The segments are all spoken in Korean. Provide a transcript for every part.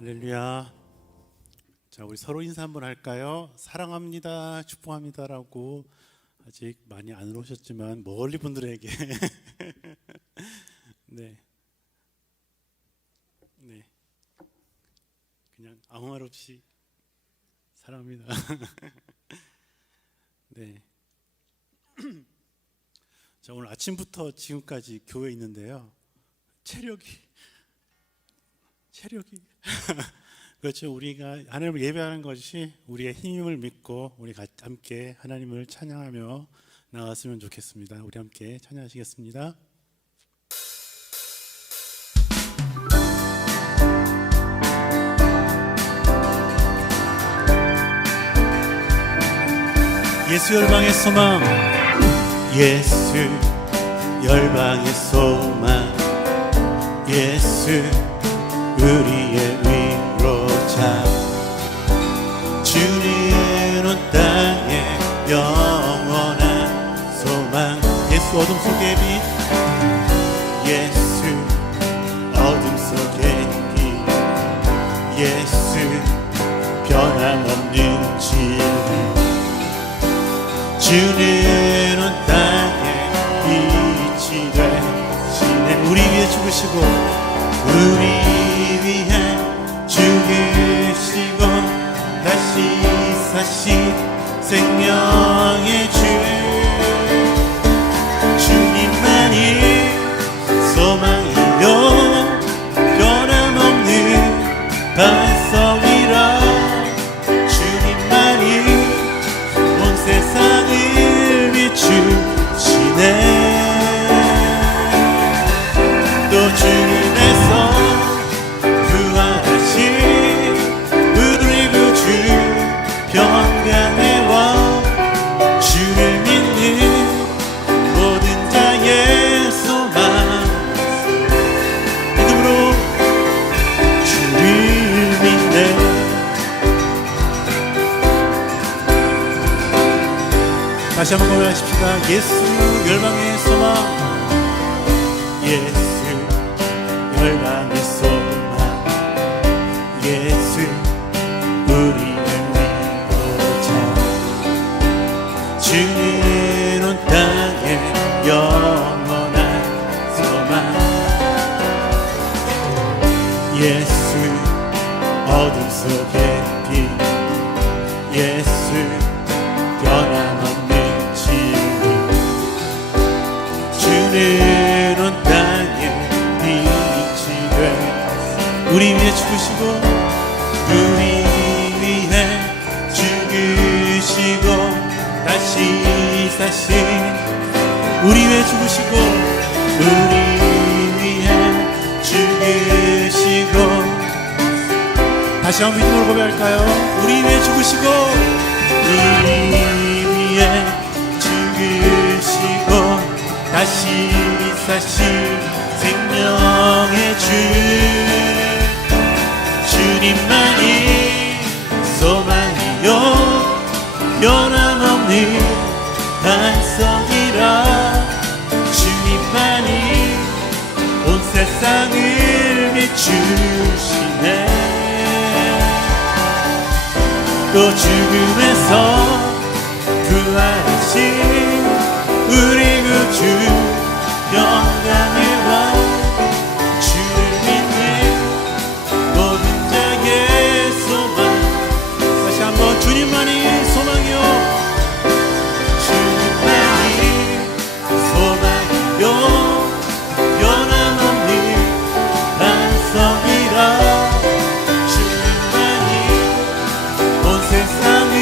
할렐루야. 자, 우리 서로 인사 한번 할까요? 사랑합니다, 축복합니다라고 아직 많이 안 오셨지만 멀리 분들에게 네, 그냥 아무 말 없이 사랑합니다. 네. 자, 오늘 아침부터 지금까지 교회에 있는데요. 체력이 그렇죠. 우리가 하나님을 예배하는 것이 우리의 힘임을 믿고 우리 함께 하나님을 찬양하며 나갔으면 좋겠습니다. 우리 함께 찬양하시겠습니다. 예수 열방의 소망, 예수 열방의 소망, 예수 우리의 위로자, 주님은 땅에 영원한 소망. 예수 어둠 속의 빛, 예수 어둠 속의 빛, 예수 변함없는 진리, 주님은 땅에 빛이 되시네. 우리 위해 죽으시고 우리 위해 죽으시고 다시 사신 생명의 주, 주님만이 소망이요 변함없는 반석이라, 주님만이 온 세상을 비추시네. 또 주님에서 우리 구주 평강의 왕, 주를 믿는 모든 자의 소망, 믿음으로 주를 믿네. 다시 한번 고백하십시다. 예수 열방의 소망, 예수 열방의 소망, 예수 우리의 위로자, 주는 온 땅에 영원한 소망, 예수 어둠 속의 빛, 예수 변함없는 진리, 주는 온 땅에 빛이 돼 우리 위해 죽으시고 우리 위해 죽으시고 다시 사신, 우리 위해 죽으시고 우리 위해 죽으시고, 다시 한번 믿음으로 고백할까요? 우리 위해 죽으시고 우리 위해 죽으시고 다시 사신 생명의 주, 주님만이 소망이요 변함없는 반석이라, 주님만이 온 세상을 비추시네. 또 죽음에서 부활하신 우리 구주 영광의 왕, 주님만이 소망이요, 주님만이 소망이요 변함없는 반석이라, 주님만이 온 세상을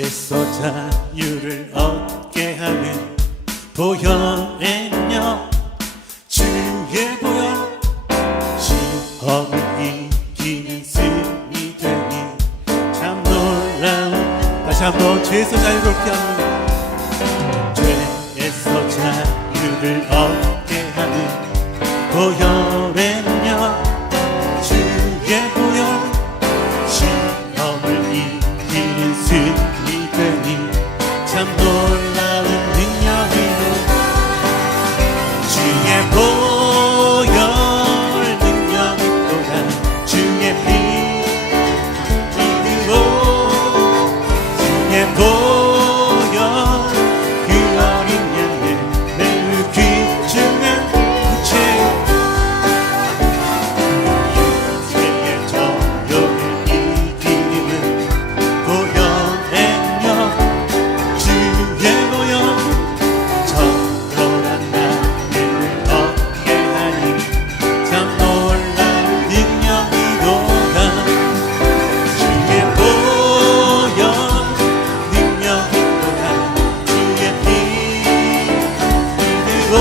죄에서 자유를 얻게 하는 보혈의녀 주의 보혈 시험을 이기는 승리 되니 참 놀라운. 다시 한번 죄에서 자유를 얻게 하는 죄에서 자유를 얻게 하는 보혈의녀 주의 보혈 시험을 이기는 승리 되니 참 놀라운 능력이로다. 주의 보혈 능력이 또다. 주의 피 믿으로 주의 보혈 그 어린 양의 매우 귀중한 육체의 정욕을 이기는 보혈의녀 주의 보혈 정결한 나를 얻게 하니 참 놀라운 능력이로다. 주의 보혈 능력이로다. 주의 피 믿으로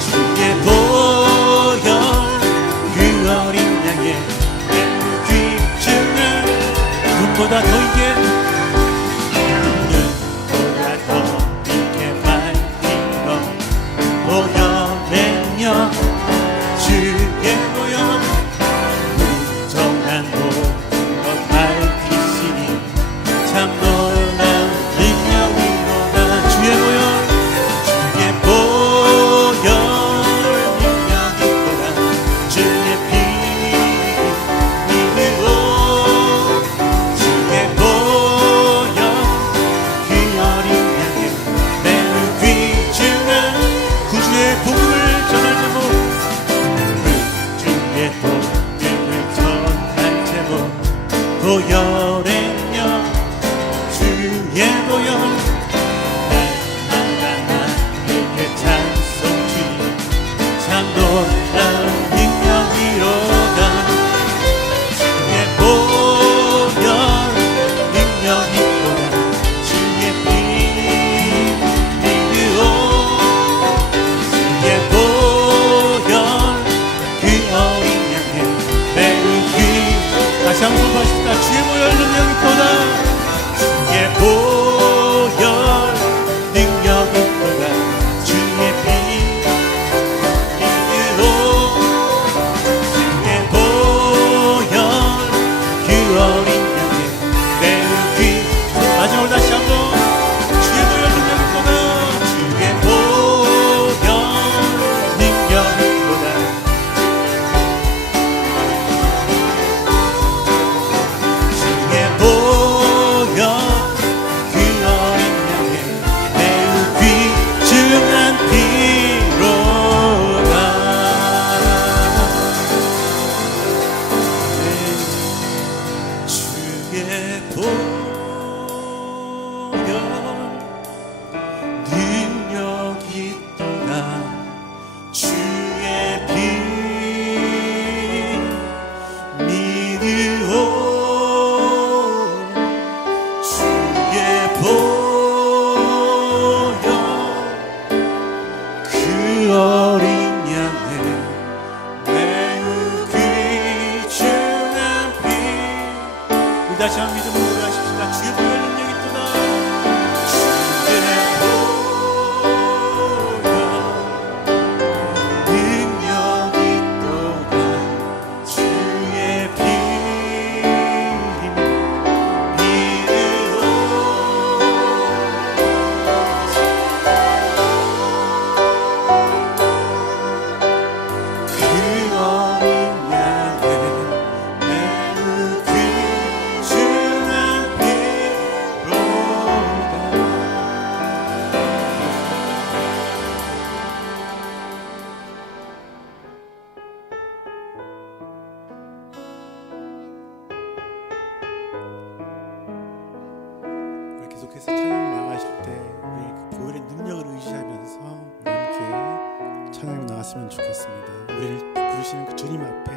주의 보혈 그 어린 양의 매우 귀중한 눈보다 더 이게 눈보다 더 이게 밝히고 보혈의녀 주의 보혈 무정한 모든 것 밝히시니 참 놀라운 능력이로다. 주의 보혈 주의 보혈 능력이로다. 주의 피 믿으로 주의 보혈 그 어린 양의 매우 귀중한 구주의 복음을 전할 제목 구주의 복음을 전할 제목 보혈의녀 주의 보혈 나에게 찬송 주님 참 놀라운 능력이로다. 주의 보혈 능력이로다. 주의 피 믿으로 주의 보혈 그 어린 양의 매우 귀. 다시 한번 선포하십시다. 주의 보혈 능력이로다. 주의 보혈 능력이로다. 주의 피 믿으로 주의 보혈 그 어린 양의 매우 귀. 마지막으로 다시 한번 주의 보혈 능력이로다. 주의 보혈 능력이로다. 주의 보혈 그 어린 양의 매우 귀중한 피로다. 주의 보혈 능력이 또다. 주의 피 믿으오 주의 보혈 그 어린 양의 매우 귀중한 피. 우리 다시 한번 믿음으로 고백하십시다. 주의 보혈 능력이 또다. 주의 보혈 능력이 또다. 주의 피 믿으오 그 어린 양의 매우 귀중한 피로다. 우리 계속해서 찬양 나가실 때 우리 그 보혈의 능력을 의지하면서 우리 함께 찬양 나갔으면 좋겠습니다. 우리를 부르시는 그 주님 앞에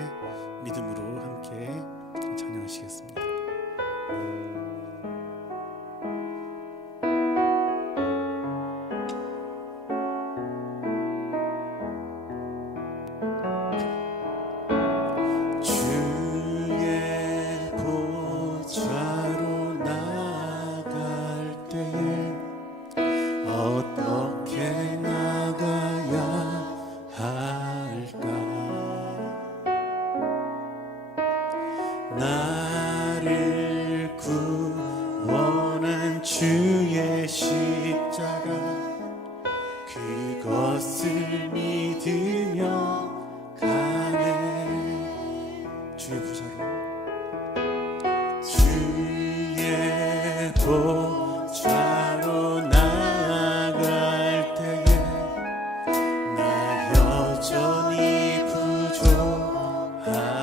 믿음으로 함께 찬양하시겠습니다. 나를 구원한 주의 십자가 그것을 믿으며 가네. 주의 보좌로 주의 보좌로 나아갈 때에 나 여전히 부족하나.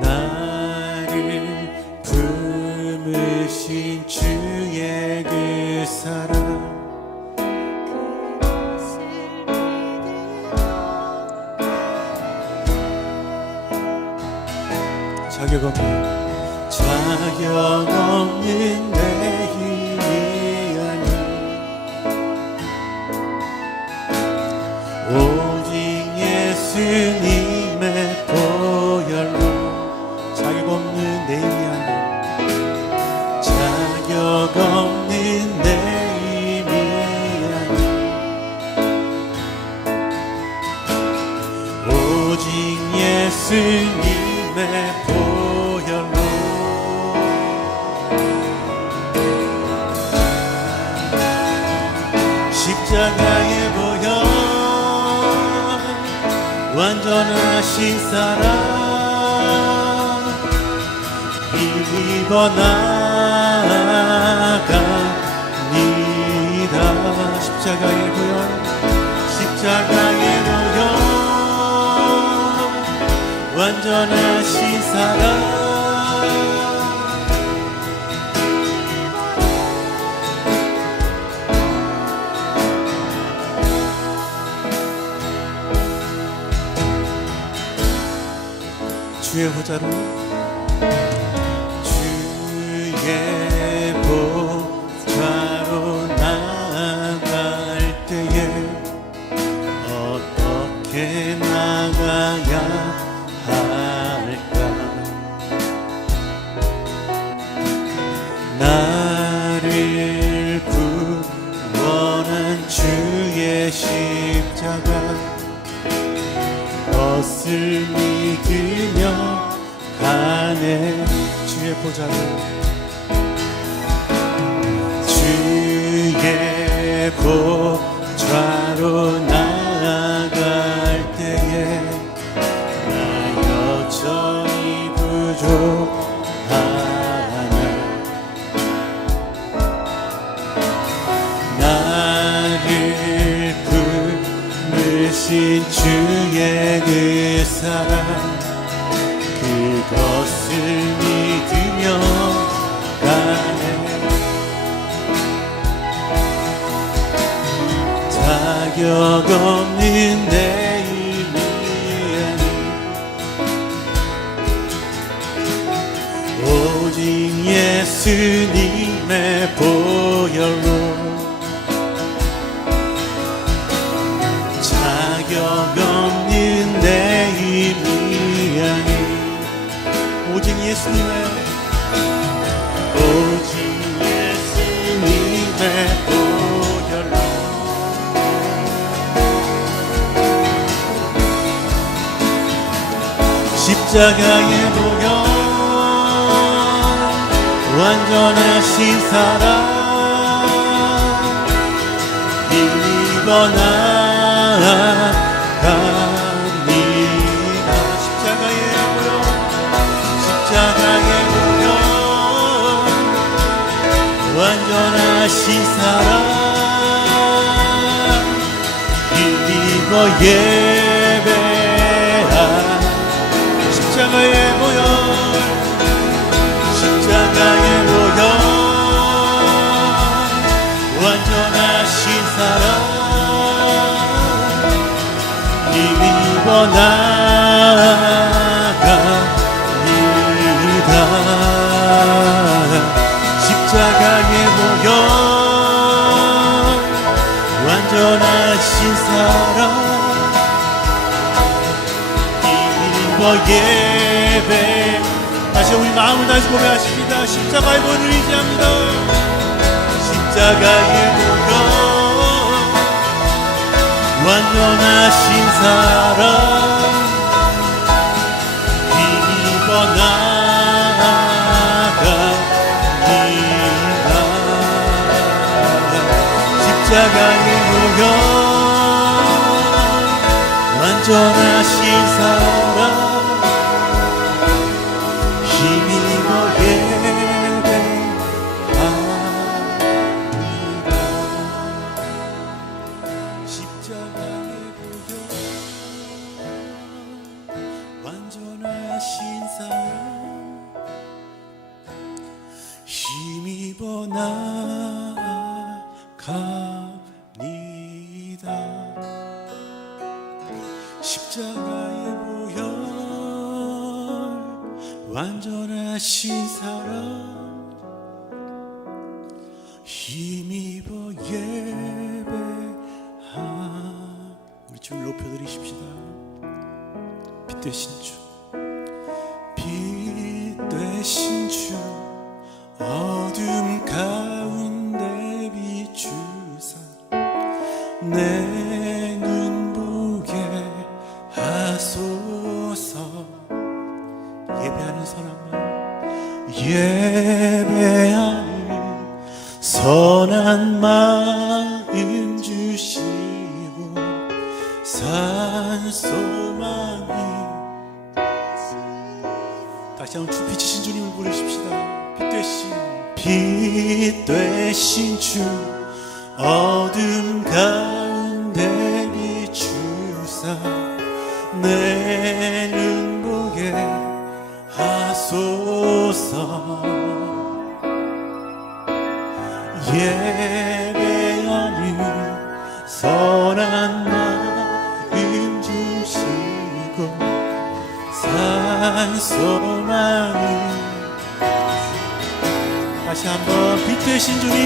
나를 품으신 주의 그 사랑 자격 없는 내 힘이 아니 오직 예수님의 보혈로. 자격 없는 내 힘이 아니 자격 없는 내 힘이 아니 오직 예수님의 보혈로. 십자가의 보혈 완전하신 사랑 힘입어 나아갑니다. 십자가의 보혈 십자가의 보혈 완전하신 사랑 주의 보좌로 주의 보좌로 나아갈 때에 어떻게 나가야 할까. 나를 구원한 주의 십자가 것을 믿으며 가네. 주의 보좌로 주의 보좌로 나아갈 때에 나 여전히 부족하나. 나를 품으신 주의 그 사랑 그것을 믿으며 가네. 자격 없는 내 힘이 아니 오직 예수님의 보혈로. 자격 없는 내 힘이 아니 오직 예수님의 보혈로. 십자가의 보혈 완전하신 사랑 힘입어 나아갑니다. 십자가의 보혈 십자가의 보혈 완전하신 사랑 힘입어 예배한 십자가의 보혈 십자가의 보혈 완전하신 사랑 힘입어 나아갑니다. 십자가의 보혈 완전하신 사랑 힘입어 예배. 다시 우리 마음을 다시 고백하십니다. 십자가의 보혈을 의지합니다. 십자가의 보혈 완전하신 사랑 십자가의 보혈 완전하신 사랑 힘입어 예배합니다. 십자가의 보혈 완전하신 사랑 힘입어 나아갑니다. 십자가의 보혈 완전하신 사랑 힘입어 예배하. 우리 주를 높여드리십시다. 빛 되신 주, 빛 되신 주 어둠 가운데 비추사 내 눈 보게 하소서. 예배하는 선한 마음, 예배하는 선한 마음 주시고 산소망이. 다시 한번 빛이신 주님을 부르십시다. 빛 되신 주 어둠 가운데 비추사 내 눈 보게 하소서. 예배하는 선한 마음 주시고 산소망이. 다시 한번 빛 되신 주님,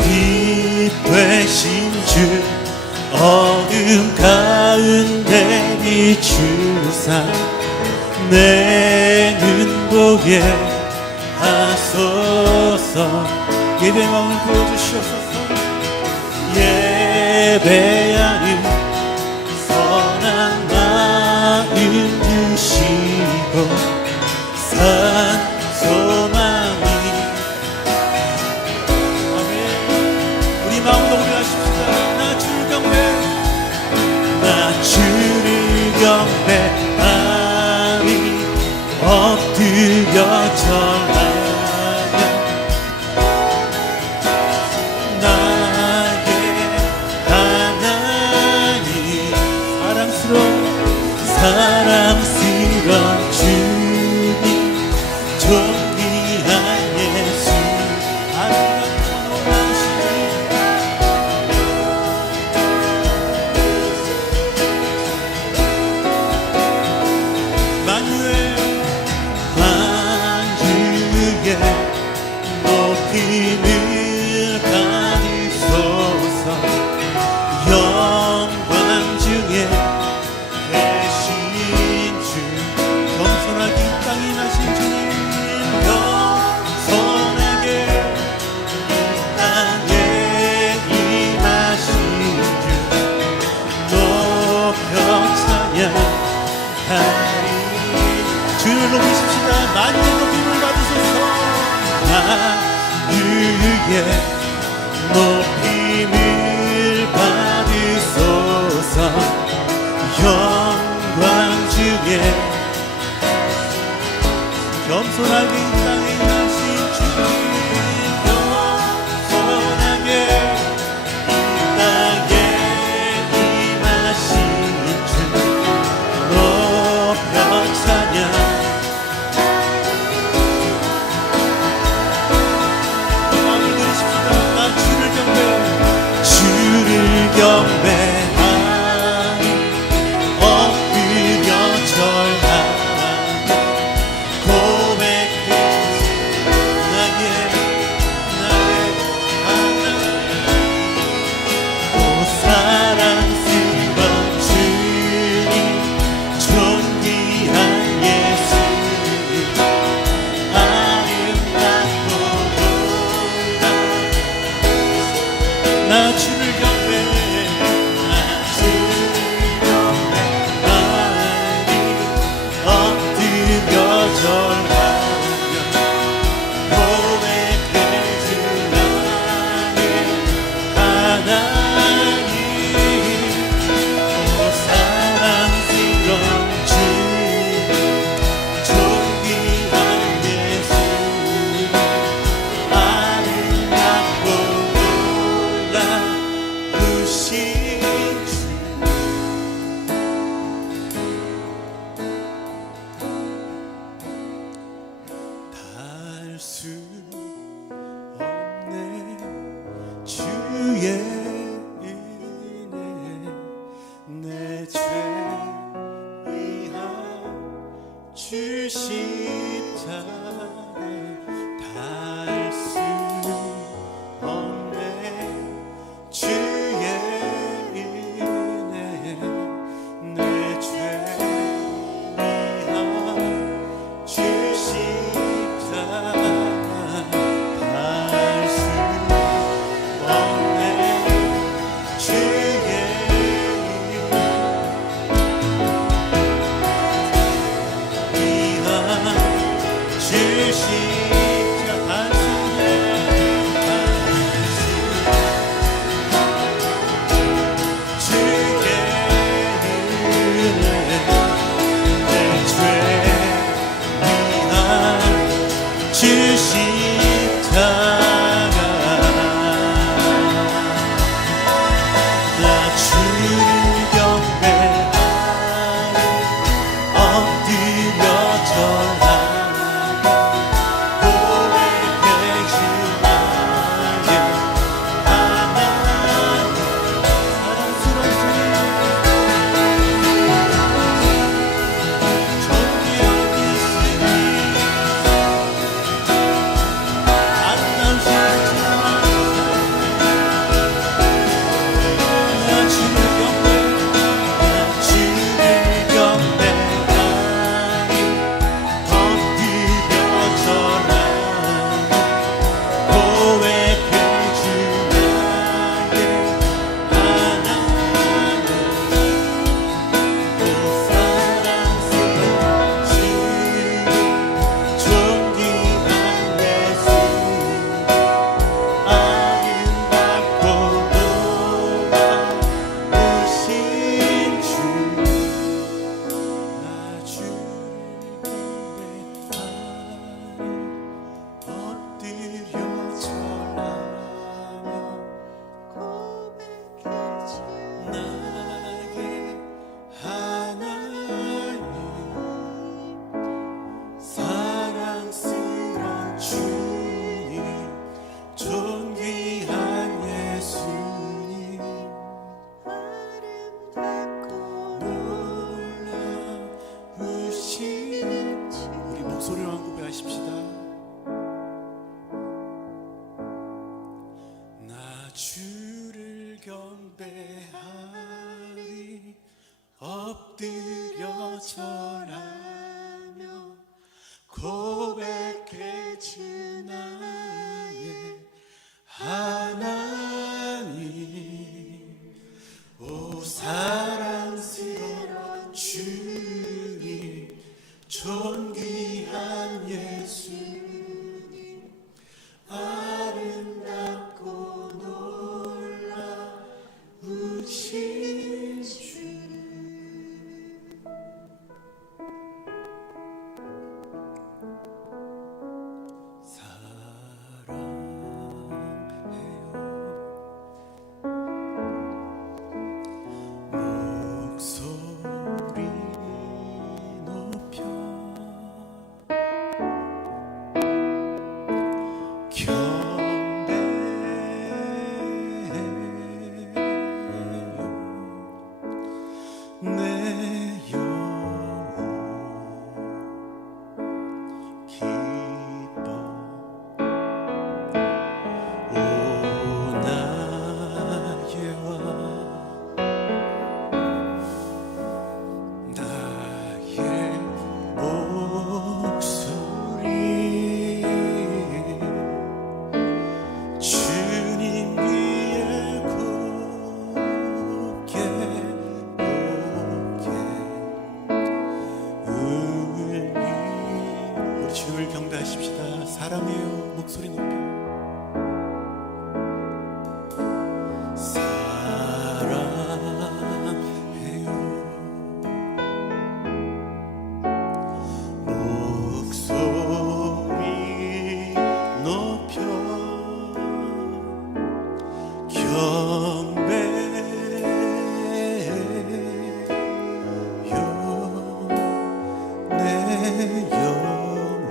빛 되신 주 어둠 가운데 비추사 내 눈 보게 하소서. 예배의 마음을 보여주시옵소서. 예배하는 선한 마음 주시고 소망이. 아멘. 우리 마음으로 고백하십시다. 나 주를 경배, 나 주를 경배하니 엎드려 절하며 나의 하나님. 사랑스러운 주님 존귀한 예수. 아름답고 놀라우신 만유의 높임을 받으소서. 영광 중에 계신 주 겸손하게 이 땅에 나신 주님, 겸손하게 이 땅에 임하신 주 높여 찬양하리. 주를 높이십시다. 만유의 높임을 받으소서. 만유의 높임을 받으소서. 영광 중에 겸손하게 이 땅에 나신 주님, 겸손하게 이 땅에 임하신 주 높여 찬양. 경배하니 엎드려 절하며 고백해 죄 위한 주 십자가 닿을 수 없네. 주의 은혜에 내 죄 위한 주 십자가 닿을 수 없네. 주의 주 십자가 단순해 주의 은혜 내 죄 위한 주 십자가 나 주를 경배하리 엎드려 절하리 고백해 주 나의 하나님 사랑스러운 주님 존귀한 예수님 아름다우신 나 주를 경배하리 엎드려 절하리 고백해 주 나의 하나님 오 사랑스러운 주님 존귀한 예수 아름답고 놀라우신 주 나 주를 경배하리 엎드려 절하며 고백해 주 나의 하나님 사랑스러운 주님 존귀한 예수님 아름답고 놀라우신 주 우리 목소리로만 고백하십시다. 나 주를 경배하리 엎드려 절하며 고백해 주 나의 하나님 오 사랑스러운 주님 존귀한 예수님 아름답고 놀라우신 주 목소리 높여 경배해요 내 영혼 기뻐 오 나의 왕 나의 목소리 주님 위에 곱게 울리 우리 주님을 경배하십시다. 사랑해요 목소리 높여 사랑해요 목소리 높여 경배해요 내 영혼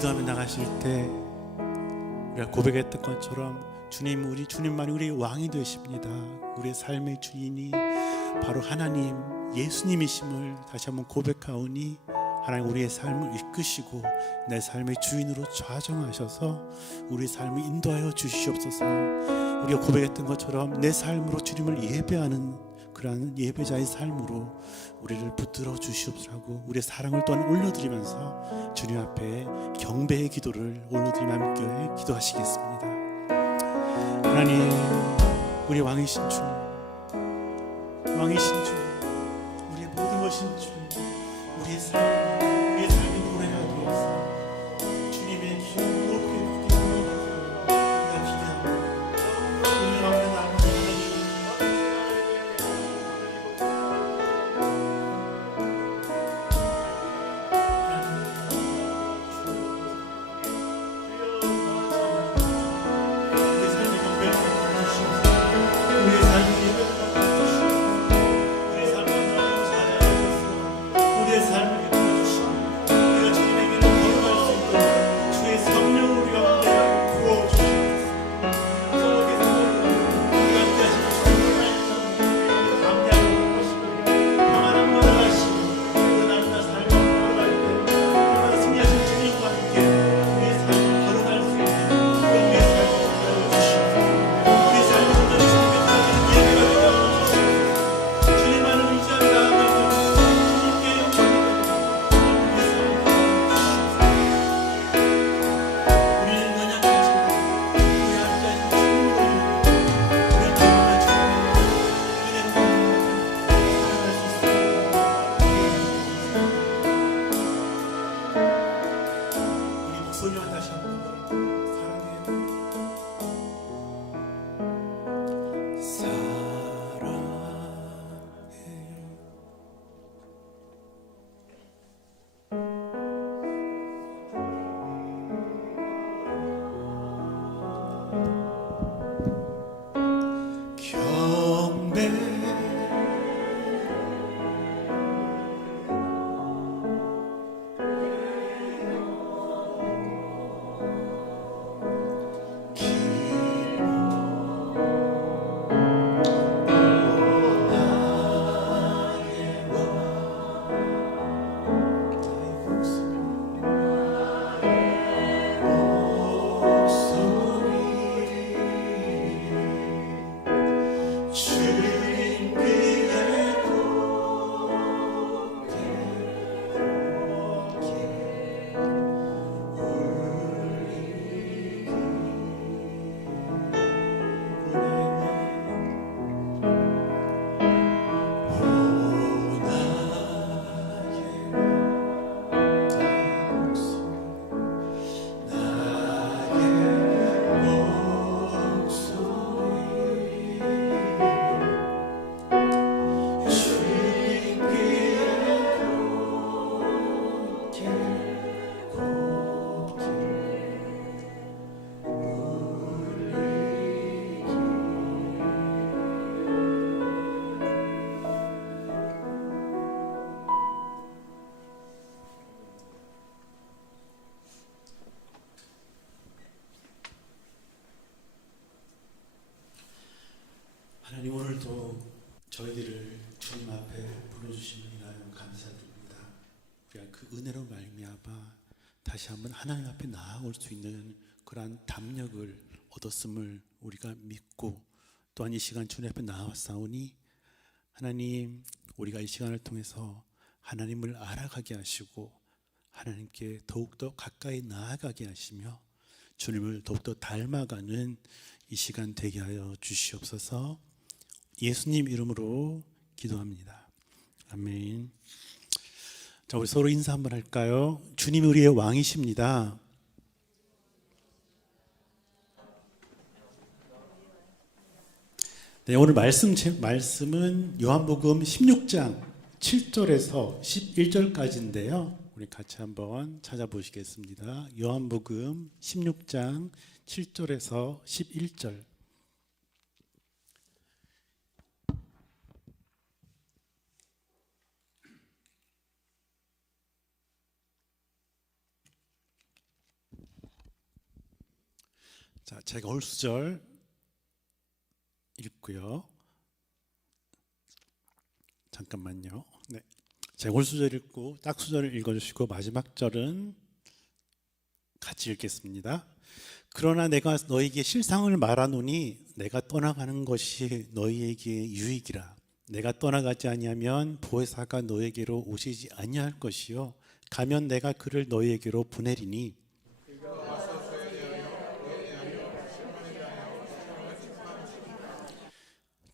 기도하며 나가실 때 우리가 고백했던 것처럼 주님만이 우리의 왕이 되십니다. 우리의 삶의 주인이 바로 하나님 예수님이심을 다시 한번 고백하오니 하나님 우리의 삶을 이끄시고 내 삶의 주인으로 좌정하셔서 우리의 삶을 인도하여 주시옵소서. 우리가 고백했던 것처럼 내 삶으로 주님을 예배하는 그러한 예배자의 삶으로 우리를 붙들어 주시옵소서. 우리의 사랑을 또한 올려드리면서 주님 앞에 경배의 기도를 올려드리며 함께 기도하시겠습니다. 하나님, 우리 왕이신 주, 왕이신 주, 우리의 모든 것인 주, 우리의 삶의 노래가 되어서 주님의 기쁨을 높게 부르며 우리가 기대하고 주님 앞에 나아가 하나님, 오늘도 저희들을 주님 앞에 불러주심을 인하여 감사드립니다. 우리가 그 은혜로 말미암아 다시 한번 하나님 앞에 나아올 수 있는 그러한 담력을 얻었음을 우리가 믿고 또한 이 시간 주님 앞에 나와싸우니 하나님, 우리가 이 시간을 통해서 하나님을 알아가게 하시고 하나님께 더욱더 가까이 나아가게 하시며 주님을 더욱더 닮아가는 이 시간 되게 하여 주시옵소서. 예수님 이름으로 기도합니다. 아멘. 자, 우리 서로 인사 한번 할까요? 주님이 우리의 왕이십니다. 네, 오늘 말씀은 요한복음 16장 7절에서 11절까지인데요. 우리 같이 한번 찾아보시겠습니다. 요한복음 16장 7절에서 11절. 자, 제가 홀수절 읽고요. 잠깐만요. 네, 제가 홀수절 읽고 짝수절을 읽어주시고 마지막 절은 같이 읽겠습니다. 그러나 내가 너희에게 실상을 말하노니 내가 떠나가는 것이 너희에게 유익이라. 내가 떠나가지 아니하면 보혜사가 너희에게로 오시지 아니할 것이요 가면 내가 그를 너희에게로 보내리니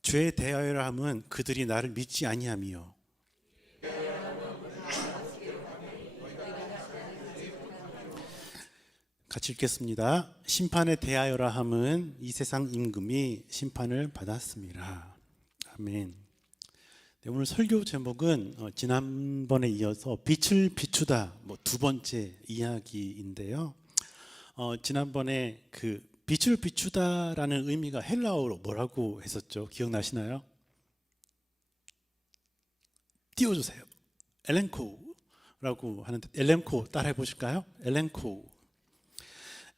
죄에 대하여라 함은 그들이 나를 믿지 아니함이요 같이 읽겠습니다. 심판에 대하여라 함은 이 세상 임금이 심판을 받았습니다. 아멘. 네, 오늘 설교 제목은 지난번에 이어서 빛을 비추다 두 번째 이야기인데요. 지난번에 그 빛을 비추다라는 의미가 헬라어로 뭐라고 했었죠? 기억나시나요? 띄워주세요. 엘렌코라고 하는데 엘렌코 따라해 보실까요?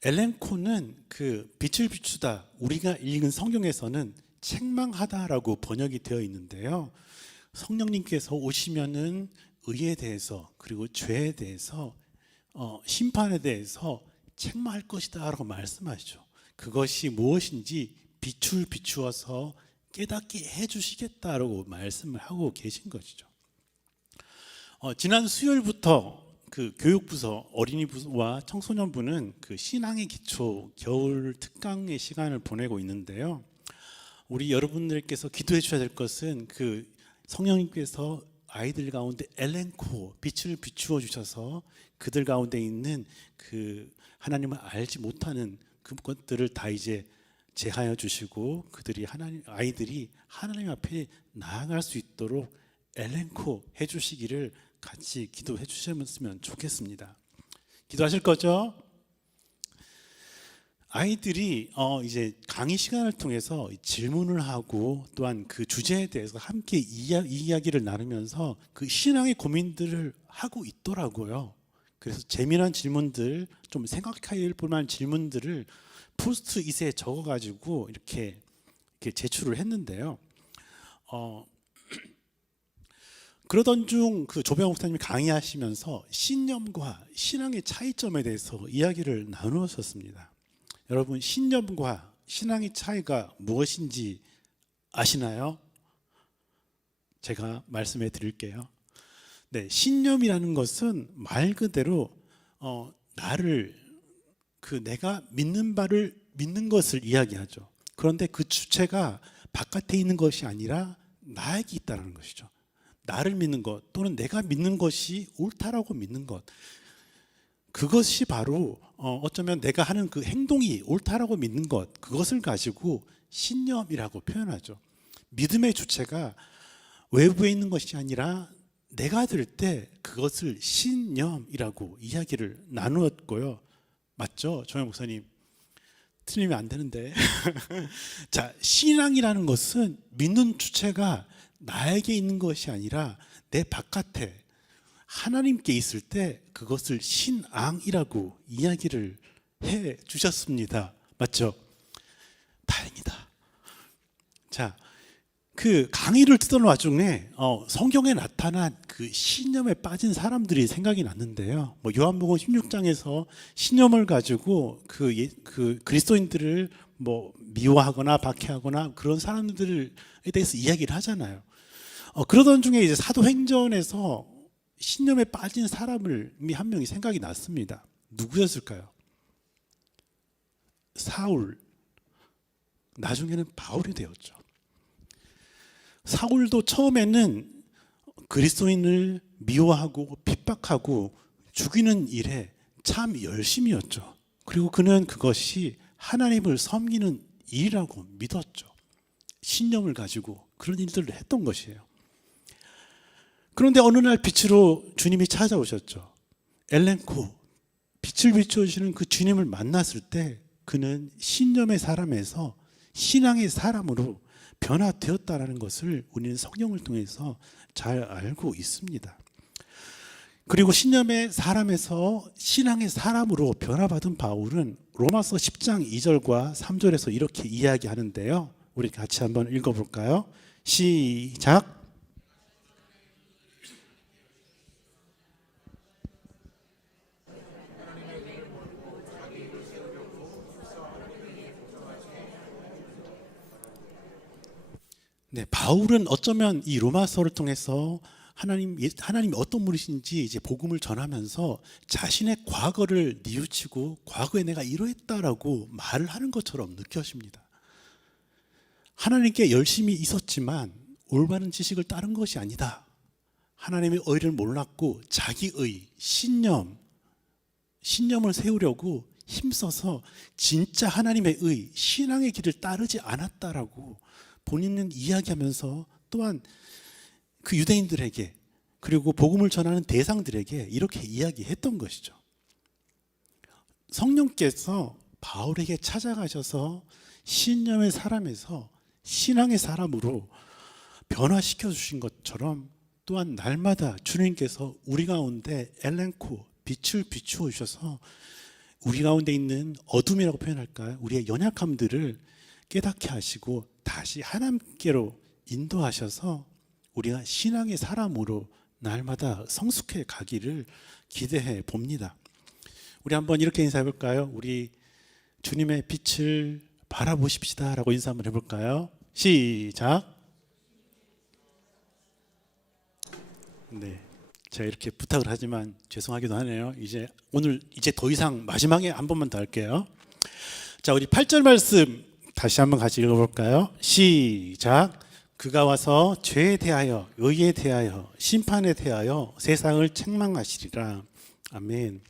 엘렌코는 그 빛을 비추다, 우리가 읽은 성경에서는 책망하다라고 번역이 되어 있는데요. 성령님께서 오시면은 의에 대해서 그리고 죄에 대해서 심판에 대해서 책망할 것이다 라고 말씀하시죠. 그것이 무엇인지 빛을 비추어서 깨닫게 해주시겠다라고 말씀을 하고 계신 것이죠. 지난 수요일부터 그 교육부서 어린이부와 청소년부는 그 신앙의 기초 겨울 특강의 시간을 보내고 있는데요. 우리 여러분들께서 기도해 주셔야 될 것은 그 성령님께서 아이들 가운데 엘렌코 빛을 비추어 주셔서 그들 가운데 있는 그 하나님을 알지 못하는 그것들을 다 이제 제하여 주시고 그들이 아이들이 하나님 앞에 나아갈 수 있도록 엘렌코 해주시기를 같이 기도해 주셨으면 좋겠습니다. 기도하실 거죠? 아이들이 이제 강의 시간을 통해서 질문을 하고 또한 그 주제에 대해서 함께 이야기를 나누면서 그 신앙의 고민들을 하고 있더라고요. 그래서 재미난 질문들, 좀 생각할 만한 질문들을 포스트잇에 적어가지고 이렇게 제출을 했는데요. 그러던 중 그 조병호 목사님이 강의하시면서 신념과 신앙의 차이점에 대해서 이야기를 나누었습니다. 여러분, 신념과 신앙의 차이가 무엇인지 아시나요? 제가 말씀해 드릴게요. 네, 신념이라는 것은 말 그대로 내가 믿는 바를 믿는 것을 이야기하죠. 그런데 그 주체가 바깥에 있는 것이 아니라 나에게 있다는 것이죠. 나를 믿는 것 또는 내가 믿는 것이 옳다라고 믿는 것, 그것이 바로 어쩌면 내가 하는 그 행동이 옳다라고 믿는 것, 그것을 가지고 신념이라고 표현하죠. 믿음의 주체가 외부에 있는 것이 아니라 내가 들 때 그것을 신념이라고 이야기를 나누었고요. 맞죠? 정영 목사님, 틀리면 안 되는데. 자, 신앙이라는 것은 믿는 주체가 나에게 있는 것이 아니라 내 바깥에 하나님께 있을 때 그것을 신앙이라고 이야기를 해 주셨습니다. 맞죠? 다행이다. 자, 그 강의를 듣던 와중에 성경에 나타난 그 신념에 빠진 사람들이 생각이 났는데요. 요한복음 16장에서 신념을 가지고 그 그리스도인들을 미워하거나 박해하거나 그런 사람들에 대해서 이야기를 하잖아요. 그러던 중에 이제 사도행전에서 신념에 빠진 사람이 한 명이 생각이 났습니다. 누구였을까요? 사울. 나중에는 바울이 되었죠. 사울도 처음에는 그리스도인을 미워하고 핍박하고 죽이는 일에 참 열심이었죠. 그리고 그는 그것이 하나님을 섬기는 일이라고 믿었죠. 신념을 가지고 그런 일들을 했던 것이에요. 그런데 어느 날 빛으로 주님이 찾아오셨죠. 엘렌코, 빛을 비추시는 그 주님을 만났을 때 그는 신념의 사람에서 신앙의 사람으로 변화되었다는 것을 우리는 성경을 통해서 잘 알고 있습니다. 그리고 신념의 사람에서 신앙의 사람으로 변화받은 바울은 로마서 10장 2절과 3절에서 이렇게 이야기하는데요. 우리 같이 한번 읽어볼까요? 시작. 네, 바울은 어쩌면 이 로마서를 통해서 하나님이 어떤 분이신지 이제 복음을 전하면서 자신의 과거를 뉘우치고 과거에 내가 이러했다라고 말을 하는 것처럼 느껴집니다. 하나님께 열심히 있었지만 올바른 지식을 따른 것이 아니다. 하나님의 의를 몰랐고 자기의 신념을 세우려고 힘써서 진짜 하나님의 의, 신앙의 길을 따르지 않았다라고 본인은 이야기하면서 또한 그 유대인들에게 그리고 복음을 전하는 대상들에게 이렇게 이야기했던 것이죠. 성령께서 바울에게 찾아가셔서 신념의 사람에서 신앙의 사람으로 변화시켜 주신 것처럼 또한 날마다 주님께서 우리 가운데 엘렌코, 빛을 비추어 주셔서 우리 가운데 있는 어둠이라고 표현할까요? 우리의 연약함들을 깨닫게 하시고 다시 하나님께로 인도하셔서 우리가 신앙의 사람으로 날마다 성숙해 가기를 기대해 봅니다. 우리 한번 이렇게 인사해 볼까요? 우리 주님의 빛을 바라보십시다 라고 인사 한번 해볼까요? 시작. 네, 제가 이렇게 부탁을 하지만 죄송하기도 하네요. 오늘 더 이상 마지막에 한 번만 더 할게요. 자, 우리 8절 말씀 다시 한번 같이 읽어볼까요? 시작. 그가 와서 죄에 대하여, 의에 대하여, 심판에 대하여 세상을 책망하시리라. 아멘.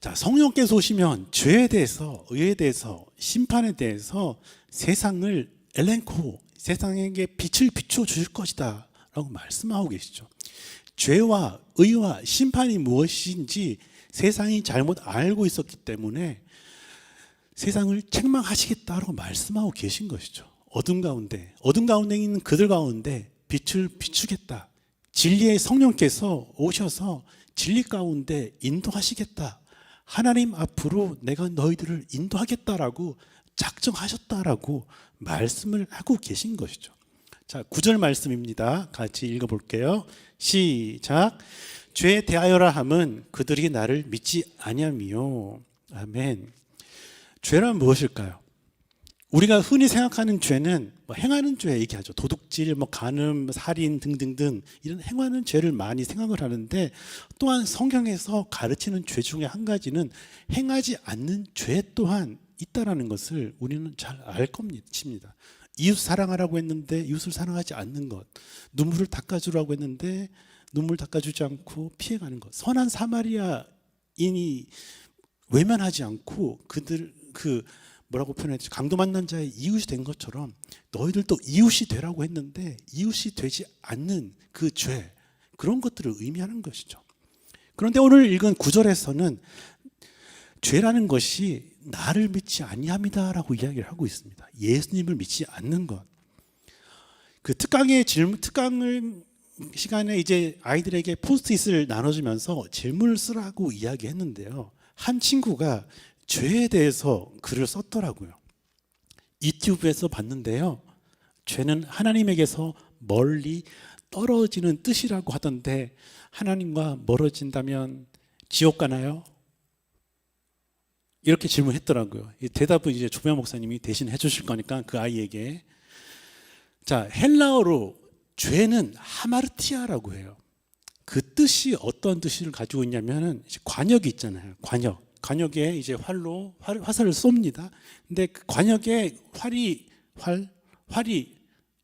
자, 성령께서 오시면 죄에 대해서, 의에 대해서, 심판에 대해서 세상을 엘렌코, 세상에게 빛을 비추어 주실 것이다 라고 말씀하고 계시죠. 죄와 의와 심판이 무엇인지 세상이 잘못 알고 있었기 때문에 세상을 책망하시겠다라고 말씀하고 계신 것이죠. 어둠 가운데 있는 그들 가운데 빛을 비추겠다. 진리의 성령께서 오셔서 진리 가운데 인도하시겠다. 하나님 앞으로 내가 너희들을 인도하겠다라고 작정하셨다라고 말씀을 하고 계신 것이죠. 자, 9절 말씀입니다. 같이 읽어볼게요. 시작. 죄에 대하여라 함은 그들이 나를 믿지 아니함이요. 아멘. 죄란 무엇일까요? 우리가 흔히 생각하는 죄는 행하는 죄 얘기하죠. 도둑질, 간음, 살인 등등등 이런 행하는 죄를 많이 생각을 하는데 또한 성경에서 가르치는 죄 중에 한 가지는 행하지 않는 죄 또한 있다라는 것을 우리는 잘 알 겁니다. 이웃 사랑하라고 했는데 이웃을 사랑하지 않는 것, 눈물을 닦아주라고 했는데 눈물 닦아주지 않고 피해가는 것, 선한 사마리아인이 외면하지 않고 뭐라고 표현했죠? 강도 만난 자의 이웃이 된 것처럼 너희들도 이웃이 되라고 했는데 이웃이 되지 않는 그 죄, 그런 것들을 의미하는 것이죠. 그런데 오늘 읽은 9절에서는 죄라는 것이 나를 믿지 아니함이다라고 이야기를 하고 있습니다. 예수님을 믿지 않는 것. 그 특강을 시간에 이제 아이들에게 포스트잇을 나눠주면서 질문을 쓰라고 이야기했는데요. 한 친구가 죄에 대해서 글을 썼더라고요. 유튜브에서 봤는데요. 죄는 하나님에게서 멀리 떨어지는 뜻이라고 하던데 하나님과 멀어진다면 지옥 가나요? 이렇게 질문했더라고요. 이 대답은 이제 조명 목사님이 대신 해주실 거니까 그 아이에게. 자, 헬라어로 죄는 하마르티아라고 해요. 그 뜻이 어떤 뜻을 가지고 있냐면은 관역이 있잖아요. 관역에 이제 화살을 쏩니다. 근데 그 관역에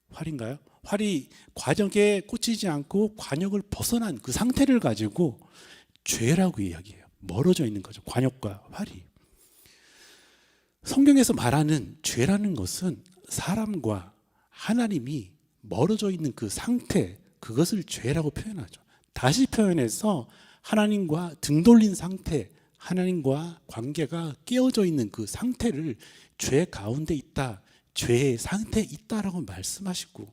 활인가요? 활이 관역에 꽂히지 않고 관역을 벗어난 그 상태를 가지고 죄라고 이야기해요. 멀어져 있는 거죠. 관역과 활이. 성경에서 말하는 죄라는 것은 사람과 하나님이 멀어져 있는 그 상태, 그것을 죄라고 표현하죠. 다시 표현해서 하나님과 등 돌린 상태, 하나님과 관계가 깨어져 있는 그 상태를 죄 가운데 있다, 죄의 상태에 있다라고 말씀하시고,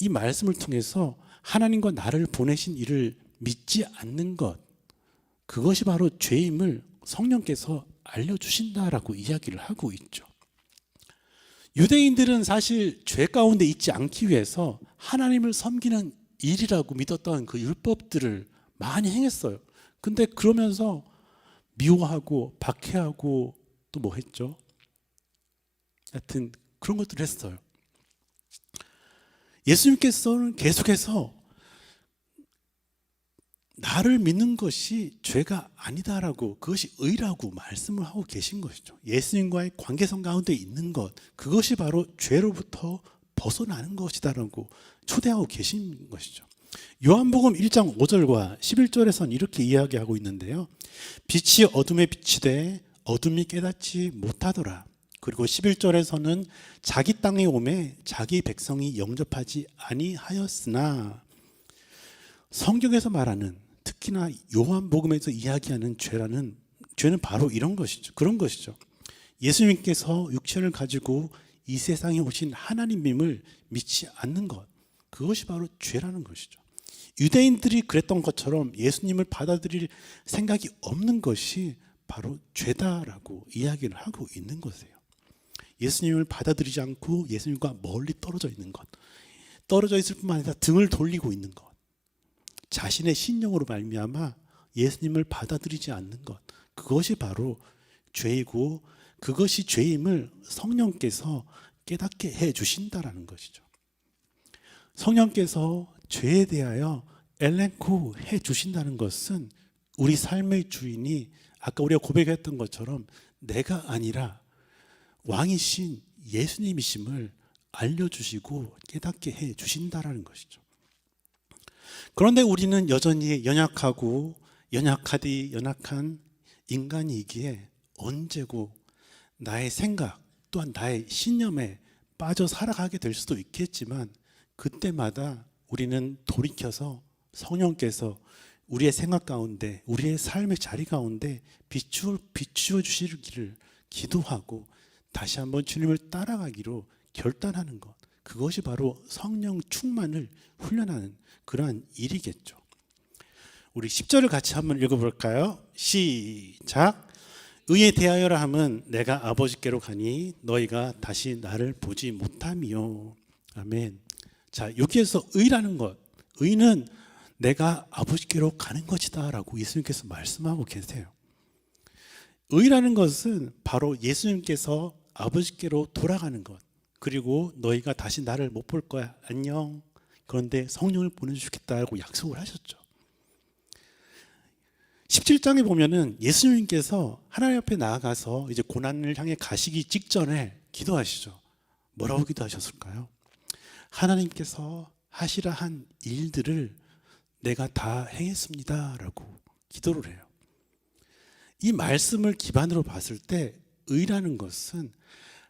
이 말씀을 통해서 하나님과 나를 보내신 이를 믿지 않는 것, 그것이 바로 죄임을 성령께서 알려주신다라고 이야기를 하고 있죠. 유대인들은 사실 죄 가운데 있지 않기 위해서 하나님을 섬기는 일이라고 믿었던 그 율법들을 많이 행했어요. 근데 그러면서 미워하고 박해하고 또 뭐 했죠? 하여튼 그런 것들을 했어요. 예수님께서는 계속해서 나를 믿는 것이 죄가 아니다라고, 그것이 의라고 말씀을 하고 계신 것이죠. 예수님과의 관계성 가운데 있는 것, 그것이 바로 죄로부터 벗어나는 것이다라고 초대하고 계신 것이죠. 요한복음 1장 5절과 11절에서는 이렇게 이야기하고 있는데요. 빛이 어둠에 비치되 어둠이 깨닫지 못하더라. 그리고 11절에서는 자기 땅에 오매 자기 백성이 영접하지 아니하였으나, 성경에서 말하는, 특히나 요한복음에서 이야기하는 죄는 바로 이런 것이죠. 그런 것이죠. 예수님께서 육체를 가지고 이 세상에 오신 하나님임을 믿지 않는 것, 그것이 바로 죄라는 것이죠. 유대인들이 그랬던 것처럼 예수님을 받아들일 생각이 없는 것이 바로 죄다라고 이야기를 하고 있는 것이에요. 예수님을 받아들이지 않고 예수님과 멀리 떨어져 있는 것, 떨어져 있을 뿐만 아니라 등을 돌리고 있는 것, 자신의 신령으로 말미암아 예수님을 받아들이지 않는 것, 그것이 바로 죄이고, 그것이 죄임을 성령께서 깨닫게 해 주신다라는 것이죠. 성령께서 죄에 대하여 엘렌코 해 주신다는 것은 우리 삶의 주인이 아까 우리가 고백했던 것처럼 내가 아니라 왕이신 예수님이심을 알려주시고 깨닫게 해 주신다라는 것이죠. 그런데 우리는 여전히 연약한 인간이기에 언제고 나의 생각 또한 나의 신념에 빠져 살아가게 될 수도 있겠지만, 그때마다 우리는 돌이켜서 성령께서 우리의 생각 가운데, 우리의 삶의 자리 가운데 비추어 주시기를 기도하고 다시 한번 주님을 따라가기로 결단하는 것, 그것이 바로 성령 충만을 훈련하는 그러한 일이겠죠. 우리 10절을 같이 한번 읽어볼까요? 시작. 의에 대하여라 함은 내가 아버지께로 가니 너희가 다시 나를 보지 못함이요. 아멘. 자, 여기에서 의라는 것, 의는 내가 아버지께로 가는 것이다 라고 예수님께서 말씀하고 계세요. 의라는 것은 바로 예수님께서 아버지께로 돌아가는 것, 그리고 너희가 다시 나를 못 볼 거야, 안녕, 그런데 성령을 보내주겠다고 약속을 하셨죠. 17장에 보면은 예수님께서 하나님 앞에 나아가서 이제 고난을 향해 가시기 직전에 기도하시죠. 뭐라고 기도하셨을까요? 하나님께서 하시라 한 일들을 내가 다 행했습니다 라고 기도를 해요. 이 말씀을 기반으로 봤을 때 의라는 것은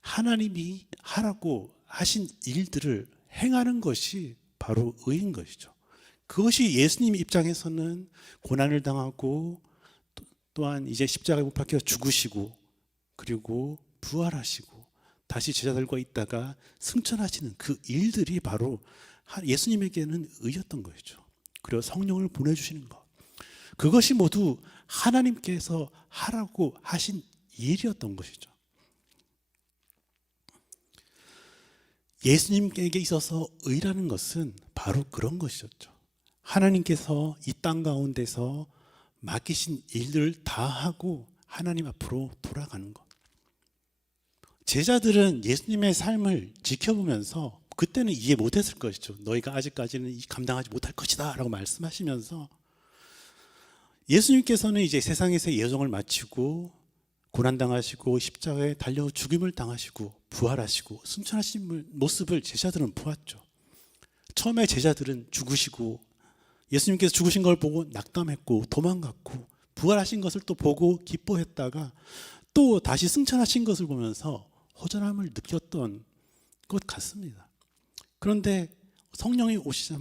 하나님이 하라고 하신 일들을 행하는 것이 바로 의인 것이죠. 그것이 예수님 입장에서는 고난을 당하고 또한 이제 십자가에 못 박혀 죽으시고 그리고 부활하시고 다시 제자들과 있다가 승천하시는 그 일들이 바로 예수님에게는 의였던 것이죠. 그리고 성령을 보내주시는 것, 그것이 모두 하나님께서 하라고 하신 일이었던 것이죠. 예수님에게 있어서 의라는 것은 바로 그런 것이었죠. 하나님께서 이 땅 가운데서 맡기신 일들을 다 하고 하나님 앞으로 돌아가는 것. 제자들은 예수님의 삶을 지켜보면서 그때는 이해 못했을 것이죠. 너희가 아직까지는 감당하지 못할 것이다 라고 말씀하시면서, 예수님께서는 이제 세상에서의 여정을 마치고 고난당하시고 십자가에 달려 죽임을 당하시고 부활하시고 승천하신 모습을 제자들은 보았죠. 처음에 제자들은 죽으시고 예수님께서 죽으신 걸 보고 낙담했고 도망갔고 부활하신 것을 또 보고 기뻐했다가 또 다시 승천하신 것을 보면서 허전함을 느꼈던 것 같습니다. 그런데 성령이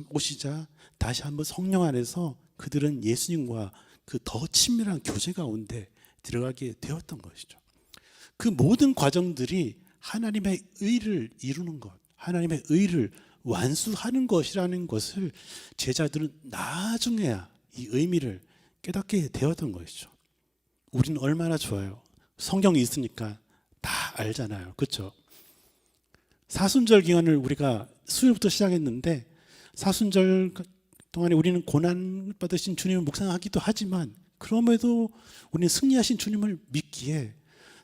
오시자 다시 한번 성령 안에서 그들은 예수님과 그 더 친밀한 교제 가운데 들어가게 되었던 것이죠. 그 모든 과정들이 하나님의 의를 이루는 것, 하나님의 의를 완수하는 것이라는 것을 제자들은 나중에야 이 의미를 깨닫게 되었던 것이죠. 우리는 얼마나 좋아요. 성경이 있으니까 다 알잖아요. 그렇죠? 사순절 기간을 우리가 수요일부터 시작했는데 사순절 동안에 우리는 고난 받으신 주님을 묵상하기도 하지만 그럼에도 우리는 승리하신 주님을 믿기에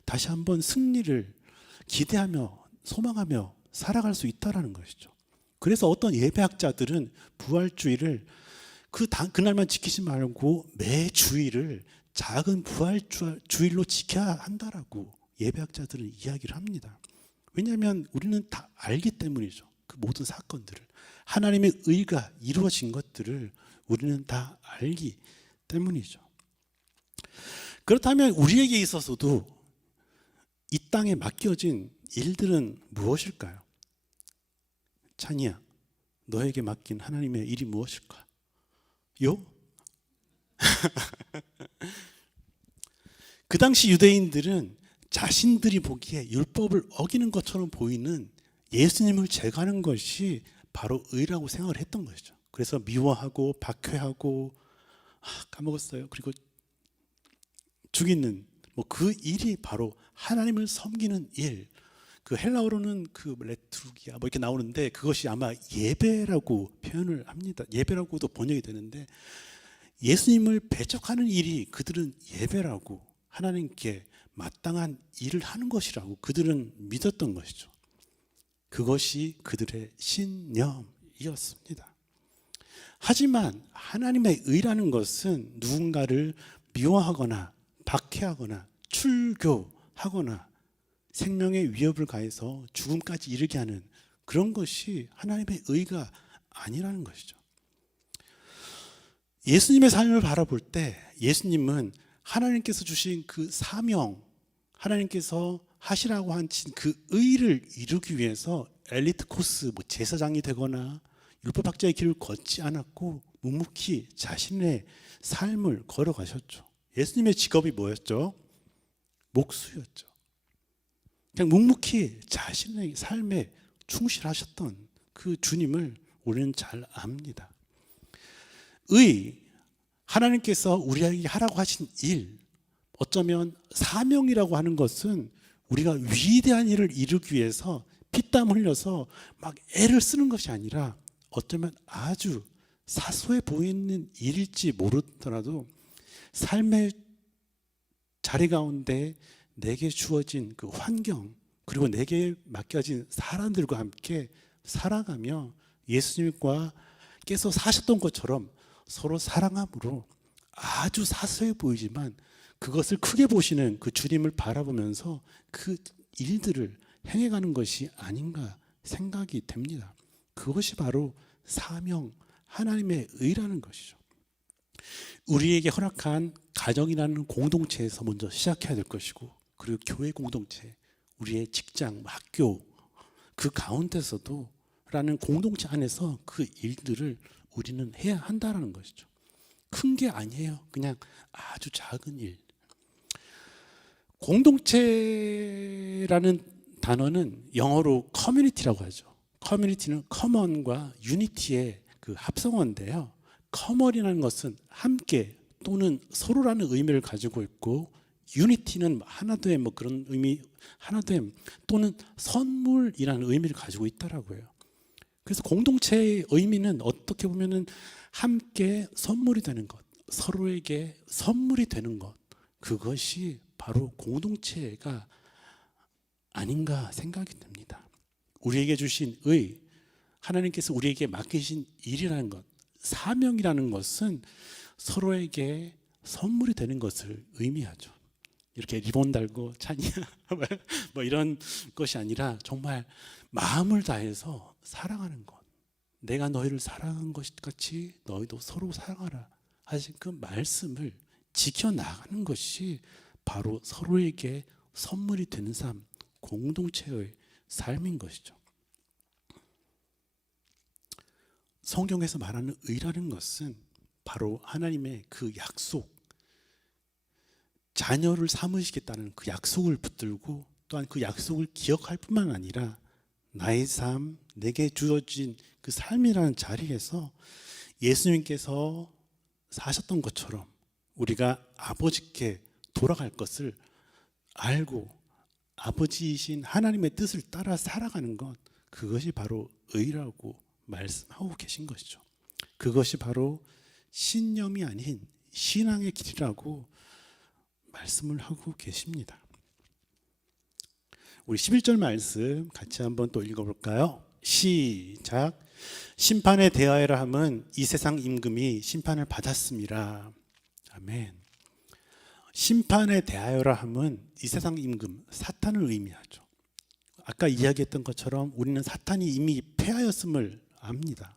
다시 한번 승리를 기대하며 소망하며 살아갈 수 있다는 것이죠. 그래서 어떤 예배학자들은 부활주의를 그날만 지키지 말고 매 주일을 작은 부활주일로 지켜야 한다라고 예배학자들은 이야기를 합니다. 왜냐하면 우리는 다 알기 때문이죠. 그 모든 사건들을 하나님의 의가 이루어진 것들을 우리는 다 알기 때문이죠. 그렇다면 우리에게 있어서도 이 땅에 맡겨진 일들은 무엇일까요? 찬이야, 너에게 맡긴 하나님의 일이 무엇일까? 그 당시 유대인들은 자신들이 보기에 율법을 어기는 것처럼 보이는 예수님을 제거하는 것이 바로 의라고 생각을 했던 것이죠. 그래서 미워하고 박해하고 까먹었어요. 그리고 죽이는 그 일이 바로 하나님을 섬기는 일. 그 헬라어로는 그 레트루기아 이렇게 나오는데 그것이 아마 예배라고 표현을 합니다. 예배라고도 번역이 되는데 예수님을 배척하는 일이 그들은 예배라고 하나님께 마땅한 일을 하는 것이라고 그들은 믿었던 것이죠. 그것이 그들의 신념이었습니다. 하지만 하나님의 의라는 것은 누군가를 미워하거나 박해하거나 출교하거나 생명의 위협을 가해서 죽음까지 이르게 하는 그런 것이 하나님의 의가 아니라는 것이죠. 예수님의 삶을 바라볼 때 예수님은 하나님께서 주신 그 사명, 하나님께서 하시라고 하신 그 의를 이루기 위해서 엘리트 코스, 제사장이 되거나 율법학자의 길을 걷지 않았고 묵묵히 자신의 삶을 걸어가셨죠. 예수님의 직업이 뭐였죠? 목수였죠. 그냥 묵묵히 자신의 삶에 충실하셨던 그 주님을 우리는 잘 압니다. 하나님께서 우리에게 하라고 하신 일, 어쩌면 사명이라고 하는 것은 우리가 위대한 일을 이루기 위해서 피땀 흘려서 막 애를 쓰는 것이 아니라 어쩌면 아주 사소해 보이는 일일지 모르더라도 삶의 자리 가운데 내게 주어진 그 환경 그리고 내게 맡겨진 사람들과 함께 살아가며 예수님께서 사셨던 것처럼 서로 사랑함으로 아주 사소해 보이지만 그것을 크게 보시는 그 주님을 바라보면서 그 일들을 행해가는 것이 아닌가 생각이 됩니다. 그것이 바로 사명, 하나님의 의라는 것이죠. 우리에게 허락한 가정이라는 공동체에서 먼저 시작해야 될 것이고 그리고 교회 공동체, 우리의 직장, 학교 그 가운데서도 라는 공동체 안에서 그 일들을 우리는 해야 한다는 것이죠. 큰 게 아니에요. 그냥 아주 작은 일. 공동체라는 단어는 영어로 커뮤니티라고 하죠. 커뮤니티는 커먼과 유니티의 그 합성어인데요. 커먼이라는 것은 함께 또는 서로라는 의미를 가지고 있고 유니티는 하나됨 그런 의미, 하나됨 또는 선물이라는 의미를 가지고 있더라고요. 그래서 공동체의 의미는 어떻게 보면은 함께 선물이 되는 것, 서로에게 선물이 되는 것, 그것이 바로 공동체가 아닌가 생각이 듭니다. 우리에게 주신 의, 하나님께서 우리에게 맡기신 일이라는 것, 사명이라는 것은 서로에게 선물이 되는 것을 의미하죠. 이렇게 리본 달고 찬이야 뭐 이런 것이 아니라 정말 마음을 다해서 사랑하는 것. 내가 너희를 사랑한 것 같이 너희도 서로 사랑하라 하신 그 말씀을 지켜나가는 것이 바로 서로에게 선물이 되는 삶, 공동체의 삶인 것이죠. 성경에서 말하는 의라는 것은 바로 하나님의 그 약속, 자녀를 삼으시겠다는 그 약속을 붙들고 또한 그 약속을 기억할 뿐만 아니라 나의 삶, 내게 주어진 그 삶이라는 자리에서 예수님께서 사셨던 것처럼 우리가 아버지께 돌아갈 것을 알고 아버지이신 하나님의 뜻을 따라 살아가는 것, 그것이 바로 의라고 말씀하고 계신 것이죠. 그것이 바로 신념이 아닌 신앙의 길이라고 말씀을 하고 계십니다. 우리 11절 말씀 같이 한번 또 읽어볼까요? 시작. 심판에 대하여라 함은 이 세상 임금이 심판을 받았습니다. 아멘. 심판에 대하여라 함은 이 세상 임금, 사탄을 의미하죠. 아까 이야기했던 것처럼 우리는 사탄이 이미 패하였음을 압니다.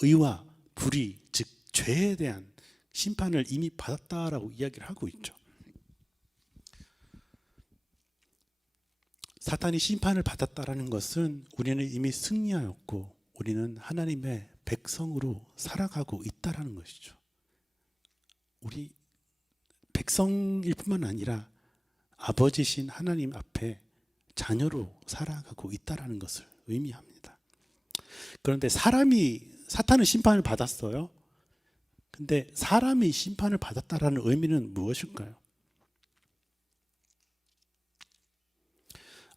의와 불의, 즉 죄에 대한 심판을 이미 받았다라고 이야기를 하고 있죠. 사탄이 심판을 받았다라는 것은 우리는 이미 승리하였고 우리는 하나님의 백성으로 살아가고 있다라는 것이죠. 우리 백성일 뿐만 아니라 아버지신 하나님 앞에 자녀로 살아가고 있다라는 것을 의미합니다. 그런데 사탄은 심판을 받았어요. 근데 사람이 심판을 받았다라는 의미는 무엇일까요?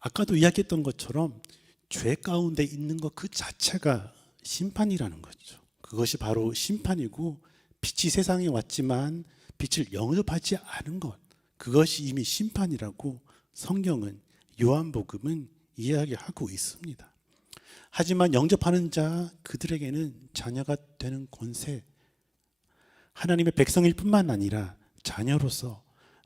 아까도 이야기했던 것처럼 죄 가운데 있는 것 그 자체가 심판이라는 거죠. 그것이 바로 심판이고 빛이 세상에 왔지만 빛을 영접하지 않은 것, 그것이 이미 심판이라고 성경은, 요한복음은 이야기하고 있습니다. 하지만 영접하는 자, 그들에게는 자녀가 되는 권세, 하나님의 백성일 뿐만 아니라 자녀로서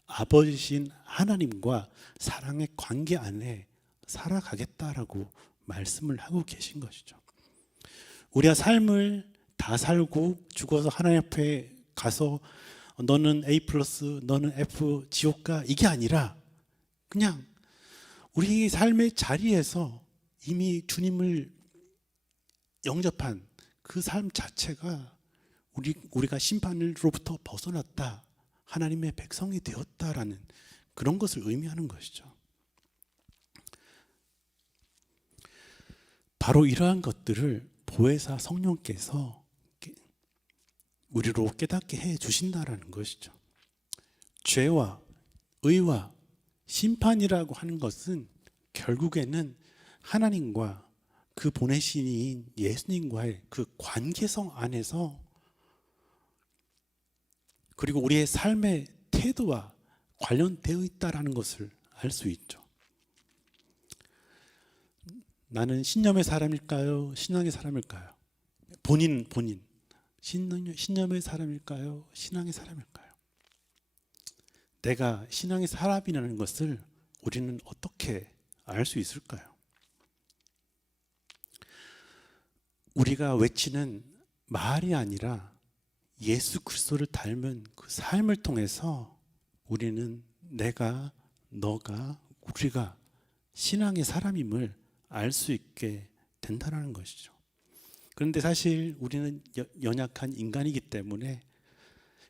아버지신 하나님과 사랑의 관계 안에 살아가겠다라고 말씀을 하고 계신 것이죠. 우리가 삶을 다 살고 죽어서 하나님 앞에 가서 너는 A+, 너는 F, 지옥 가, 이게 아니라 그냥 우리 삶의 자리에서 이미 주님을 영접한 그 삶 자체가 우리가 심판으로부터 벗어났다, 하나님의 백성이 되었다라는 그런 것을 의미하는 것이죠. 바로 이러한 것들을 보혜사 성령께서 우리로 깨닫게 해 주신다라는 것이죠. 죄와 의와 심판이라고 하는 것은 결국에는 하나님과 그 보내신 이인 예수님과의 그 관계성 안에서, 그리고 우리의 삶의 태도와 관련되어 있다라는 것을 알 수 있죠. 나는 신념의 사람일까요? 신앙의 사람일까요? 본인 신념의 사람일까요? 신앙의 사람일까요? 내가 신앙의 사람이라는 것을 우리는 어떻게 알 수 있을까요? 우리가 외치는 말이 아니라 예수 그리스도를 닮은 그 삶을 통해서 우리는 내가, 너가, 우리가 신앙의 사람임을 알 수 있게 된다는 것이죠. 그런데 사실 우리는 연약한 인간이기 때문에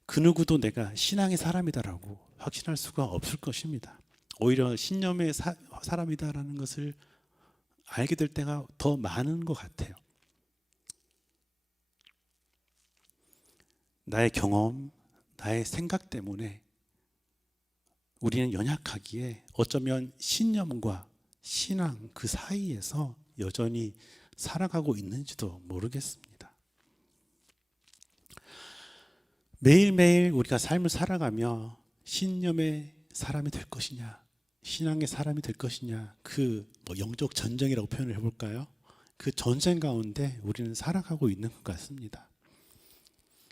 그 누구도 내가 신앙의 사람이다라고 확신할 수가 없을 것입니다. 오히려 신념의 사람이다라는 것을 알게 될 때가 더 많은 것 같아요. 나의 경험, 나의 생각 때문에 우리는 연약하기에 어쩌면 신념과 신앙 그 사이에서 여전히 살아가고 있는지도 모르겠습니다. 매일매일 우리가 삶을 살아가며 신념의 사람이 될 것이냐, 신앙의 사람이 될 것이냐, 그 영적 전쟁이라고 표현을 해볼까요? 그 전쟁 가운데 우리는 살아가고 있는 것 같습니다.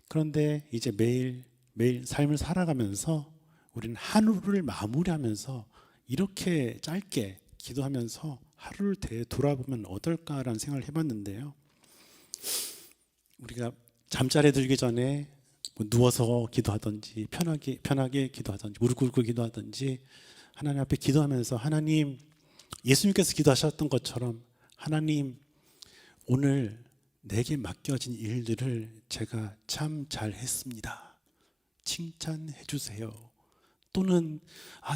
그런데 이제 매일 삶을 살아가면서 우리는 하루를 마무리하면서 이렇게 짧게 기도하면서 하루를 되돌아보면 어떨까라는 생각을 해봤는데요. 우리가 잠자리에 들기 전에 누워서 기도하든지 편하게 기도하든지 무릎 꿇고 기도하든지 하나님 앞에 기도하면서 하나님, 예수님께서 기도하셨던 것처럼 하나님, 오늘 내게 맡겨진 일들을 제가 참 잘했습니다. 칭찬해 주세요. 또는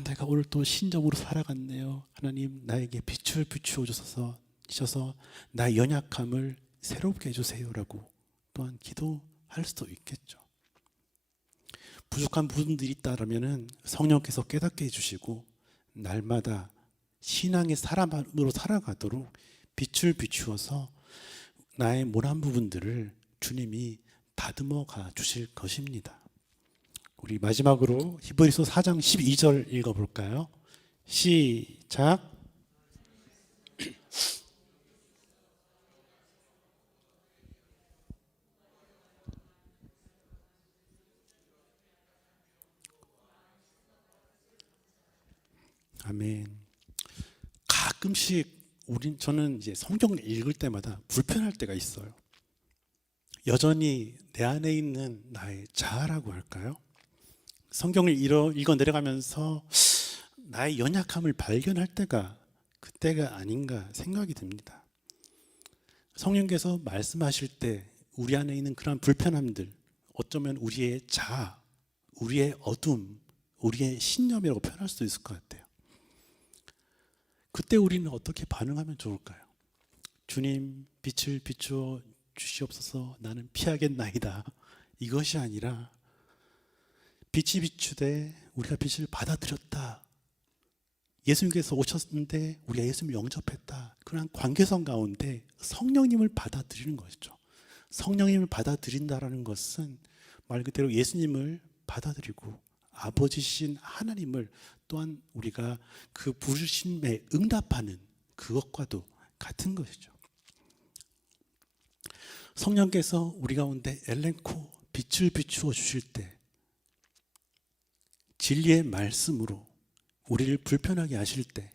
내가 오늘 또 신적으로 살아갔네요. 하나님, 나에게 빛을 비추어 주셔서 나의 연약함을 새롭게 해주세요라고 또한 기도할 수도 있겠죠. 부족한 부분들이 있다라면은 성령께서 깨닫게 해주시고 날마다 신앙의 사람으로 살아가도록 빛을 비추어서 나의 모난 부분들을 주님이 다듬어 가 주실 것입니다. 우리 마지막으로 히브리서 4장 12절 읽어볼까요? 시작. 아멘. 가끔씩 저는 이제 성경을 읽을 때마다 불편할 때가 있어요. 여전히 내 안에 있는 나의 자아라고 할까요? 성경을 읽어 내려가면서 나의 연약함을 발견할 때가 그때가 아닌가 생각이 듭니다. 성령께서 말씀하실 때 우리 안에 있는 그런 불편함들, 어쩌면 우리의 자아, 우리의 어둠, 우리의 신념이라고 표현할 수도 있을 것 같아요. 그때 우리는 어떻게 반응하면 좋을까요? 주님, 빛을 비추어 주시옵소서. 나는 피하겠나이다. 이것이 아니라 빛이 비추되 우리가 빛을 받아들였다. 예수님께서 오셨는데 우리가 예수님을 영접했다. 그런 관계성 가운데 성령님을 받아들이는 것이죠. 성령님을 받아들인다라는 것은 말 그대로 예수님을 받아들이고 아버지신 하나님을 또한 우리가 그 부르심에 응답하는 그것과도 같은 것이죠. 성령께서 우리 가운데 엘렌코 빛을 비추어 주실 때 진리의 말씀으로 우리를 불편하게 하실 때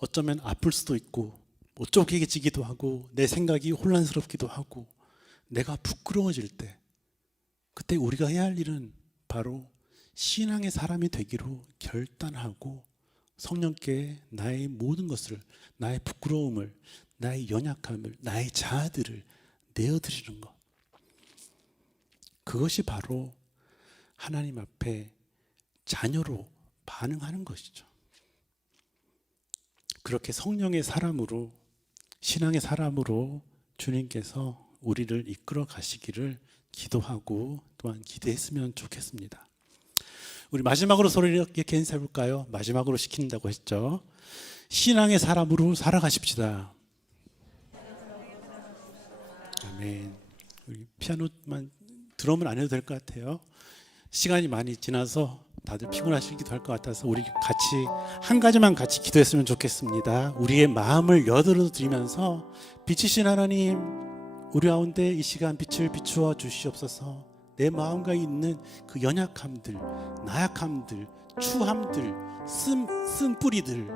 어쩌면 아플 수도 있고 쪼개지기도 하고 내 생각이 혼란스럽기도 하고 내가 부끄러워질 때 그때 우리가 해야 할 일은 바로 신앙의 사람이 되기로 결단하고 성령께 나의 모든 것을, 나의 부끄러움을, 나의 연약함을, 나의 자아들을 내어드리는 것. 그것이 바로 하나님 앞에 자녀로 반응하는 것이죠. 그렇게 성령의 사람으로, 신앙의 사람으로 주님께서 우리를 이끌어 가시기를 기도하고 또한 기대했으면 좋겠습니다. 우리 마지막으로 서로 이렇게 인사해 볼까요? 마지막으로 시킨다고 했죠. 신앙의 사람으로 살아가십시다. 아멘. 우리 피아노만 드럼은 안 해도 될 것 같아요. 시간이 많이 지나서 다들 피곤하시기도 할 것 같아서 우리 같이 한 가지만 같이 기도했으면 좋겠습니다. 우리의 마음을 열어 드리면서 빛이신 하나님, 우리 가운데 이 시간 빛을 비추어 주시옵소서. 내 마음과 있는 그 연약함들, 나약함들, 추함들, 쓴뿌리들,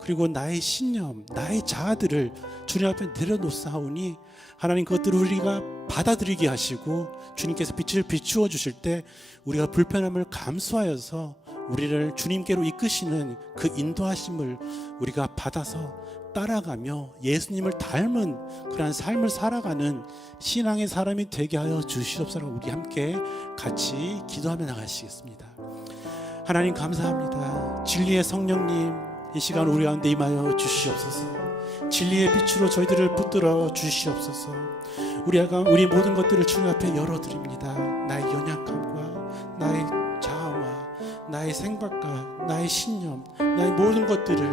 그리고 나의 신념, 나의 자아들을 주님 앞에 내려놓사오니 하나님 그것들을 우리가 받아들이게 하시고 주님께서 빛을 비추어 주실 때 우리가 불편함을 감수하여서 우리를 주님께로 이끄시는 그 인도하심을 우리가 받아서 따라가며 예수님을 닮은 그런 삶을 살아가는 신앙의 사람이 되게 하여 주시옵소서. 우리 함께 같이 기도하며 나가시겠습니다. 하나님 감사합니다. 진리의 성령님, 이 시간 우리 가운데 임하여 주시옵소서. 진리의 빛으로 저희들을 붙들어 주시옵소서. 우리 모든 것들을 주님 앞에 열어드립니다. 나의 연약함과 나의 자아와 나의 생각과 나의 신념, 나의 모든 것들을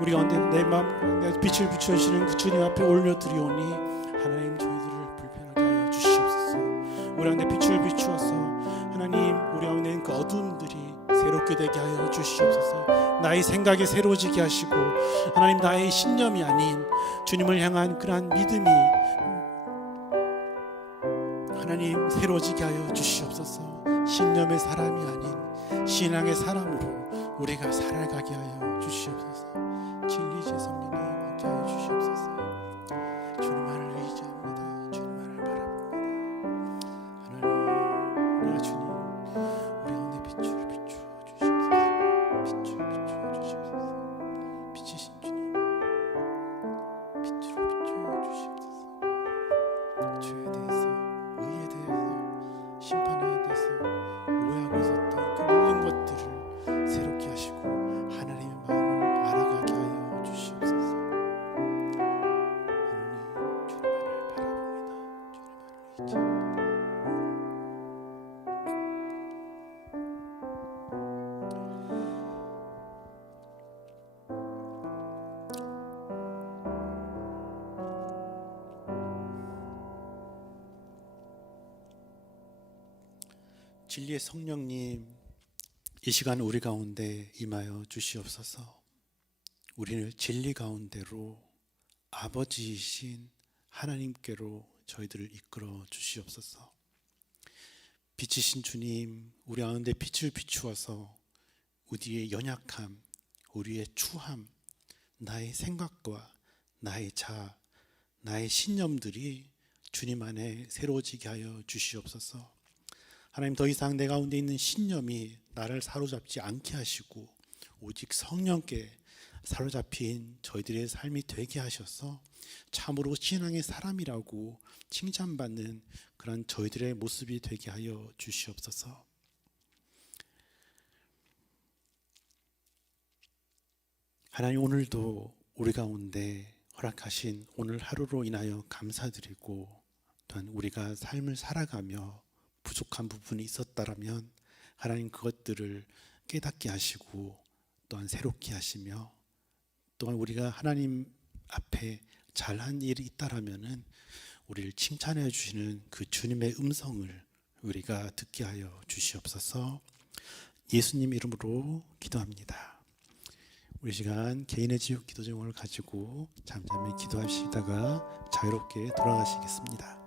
우리 가운데 내 마음, 내 빛을 비추시는 그 주님 앞에 올려드리오니 하나님 저희들을 불편하게 하여 주시옵소서. 우리 가운데 빛을 비추어서 하나님 우리 가운데 있는 그 어둠들이 새롭게 되게 하여 주시옵소서. 나의 생각이 새로워지게 하시고 하나님 나의 신념이 아닌 주님을 향한 그러한 믿음이 하나님 새로워지게 하여 주시옵소서. 신념의 사람이 아닌 신앙의 사람으로 우리가 살아가게 하여 주시옵소서. 진리의 성령님 함께하여 주시옵소서. 주님만을 의지합니다. 주님만을 바라봅니다. 하나님, 우리가 주님 우리 가운데 빛을 비추어 주시옵소서. 빛을 비추어 주시옵소서. 빛이신 주님, 빛으로 비추어 주시옵소서. 죄에 대해서, 의에 대해서, 심판에 대해서 오해하고 있었던 그 모든 것들을 새롭게 하시고 하나님의 마음을 알아가게 하여 주시옵소서. 하나님, 주님만을 바라봅니다. 주님만을 의지합니다. 진리의 성령님, 이 시간 우리 가운데 임하여 주시옵소서. 우리를 진리 가운데로 아버지이신 하나님께로 저희들을 이끌어 주시옵소서. 빛이신 주님, 우리 가운데 빛을 비추어서 우리의 연약함, 우리의 추함, 나의 생각과 나의 자아, 나의 신념들이 주님 안에 새로워지게 하여 주시옵소서. 하나님, 더 이상 내 가운데 있는 신념이 나를 사로잡지 않게 하시고 오직 성령께 사로잡힌 저희들의 삶이 되게 하셔서 참으로 신앙의 사람이라고 칭찬받는 그런 저희들의 모습이 되게 하여 주시옵소서. 하나님, 오늘도 우리 가운데 허락하신 오늘 하루로 인하여 감사드리고, 또한 우리가 삶을 살아가며 부족한 부분이 있었다라면 하나님 그것들을 깨닫게 하시고 또한 새롭게 하시며, 또한 우리가 하나님 앞에 잘한 일이 있다라면은 우리를 칭찬해 주시는 그 주님의 음성을 우리가 듣게 하여 주시옵소서. 예수님 이름으로 기도합니다. 우리 시간 개인의 지옥 기도 제목을 가지고 잠잠히 기도하시다가 자유롭게 돌아가시겠습니다.